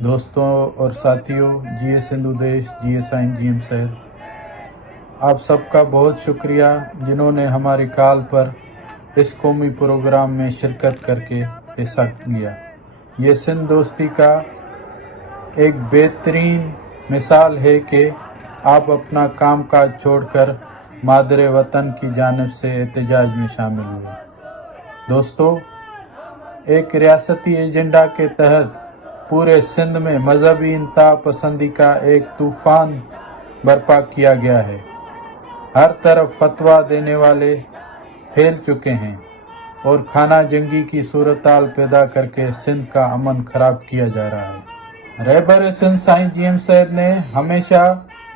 دوستوں اور ساتھیوں، جی ایس ہندو دیش، جی ایس آئی جی ایم شہر، آپ سب کا بہت شکریہ جنہوں نے ہماری کال پر اس قومی پروگرام میں شرکت کر کے حصہ لیا۔ یہ سندھ دوستی کا ایک بہترین مثال ہے کہ آپ اپنا کام کاج چھوڑ کر مادر وطن کی جانب سے احتجاج میں شامل ہوئے۔ دوستو، ایک ریاستی ایجنڈا کے تحت پورے سندھ میں مذہبی انتہا پسندی کا ایک طوفان برپا کیا گیا ہے۔ ہر طرف فتویٰ دینے والے پھیل چکے ہیں اور خانہ جنگی کی صورتحال پیدا کر کے سندھ کا امن خراب کیا جا رہا ہے۔ رہبر سندھ سائیں جی ایم سید نے ہمیشہ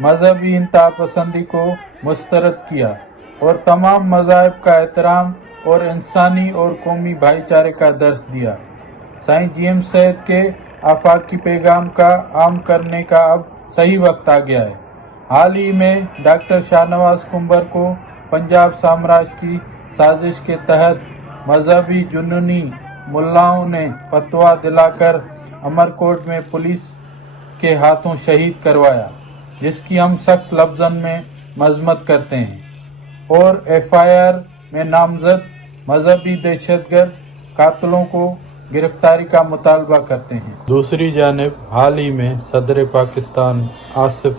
مذہبی انتہا پسندی کو مسترد کیا اور تمام مذاہب کا احترام اور انسانی اور قومی بھائی چارے کا درس دیا۔ سائیں جی ایم سید کے آفاقی پیغام کا عام کرنے کا اب صحیح وقت آ گیا ہے۔ حال ہی میں ڈاکٹر شاہ نواز کنبر کو پنجاب سامراج کی سازش کے تحت مذہبی جنونی ملاؤں نے فتویٰ دلا کر امرکوٹ میں پولیس کے ہاتھوں شہید کروایا، جس کی ہم سخت لفظوں میں مذمت کرتے ہیں اور ایف آئی آر میں نامزد مذہبی دہشت گرد قاتلوں کو گرفتاری کا مطالبہ کرتے ہیں۔ دوسری جانب حال ہی میں صدر پاکستان آصف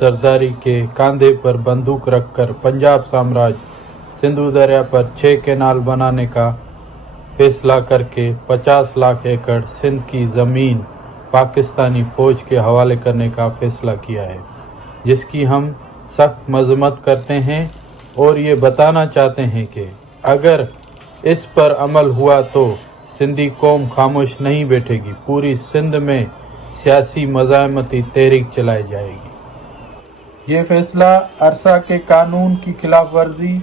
زرداری کے کاندھے پر بندوق رکھ کر پنجاب سامراج سندھو دریا پر 6 کینال بنانے کا فیصلہ کر کے 50 لاکھ ایکڑ سندھ کی زمین پاکستانی فوج کے حوالے کرنے کا فیصلہ کیا ہے، جس کی ہم سخت مذمت کرتے ہیں اور یہ بتانا چاہتے ہیں کہ اگر اس پر عمل ہوا تو سندھی قوم خاموش نہیں بیٹھے گی، پوری سندھ میں سیاسی مزاحمتی تحریک چلائی جائے گی۔ یہ فیصلہ عرصہ کے قانون کی خلاف ورزی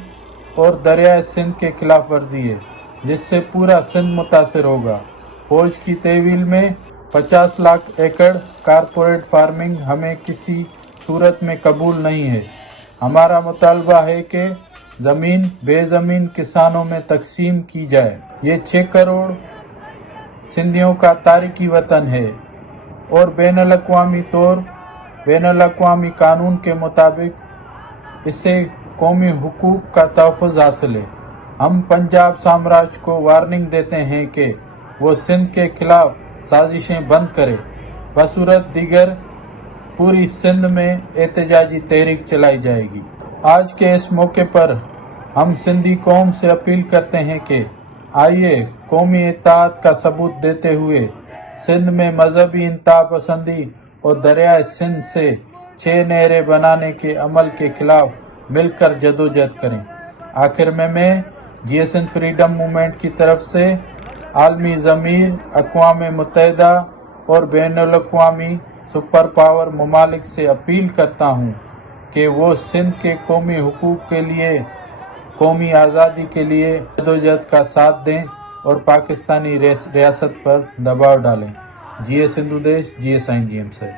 اور دریائے سندھ کے خلاف ورزی ہے، جس سے پورا سندھ متاثر ہوگا۔ فوج کی تحویل میں 50 لاکھ ایکڑ کارپوریٹ فارمنگ ہمیں کسی صورت میں قبول نہیں ہے۔ ہمارا مطالبہ ہے کہ زمین بے زمین کسانوں میں تقسیم کی جائے۔ یہ 6 کروڑ سندھیوں کا تاریخی وطن ہے اور بین الاقوامی قانون کے مطابق اسے قومی حقوق کا تحفظ حاصل ہے۔ ہم پنجاب سامراج کو وارننگ دیتے ہیں کہ وہ سندھ کے خلاف سازشیں بند کرے، بصورت دیگر پوری سندھ میں احتجاجی تحریک چلائی جائے گی۔ آج کے اس موقع پر ہم سندھی قوم سے اپیل کرتے ہیں کہ آئیے قومی اتحاد کا ثبوت دیتے ہوئے سندھ میں مذہبی انتہا پسندی اور دریائے سندھ سے 6 نہریں بنانے کے عمل کے خلاف مل کر جدوجہد کریں۔ آخر میں جی ایس این فریڈم موومنٹ کی طرف سے عالمی ضمیر، اقوام متحدہ اور بین الاقوامی سپر پاور ممالک سے اپیل کرتا ہوں کہ وہ سندھ کے قومی حقوق کے لیے، قومی آزادی کے لیے جدوجہد کا ساتھ دیں اور پاکستانی ریاست پر دباؤ ڈالیں۔ جی ایس ہندو دیش، جی ایس آئی جی ایم سے۔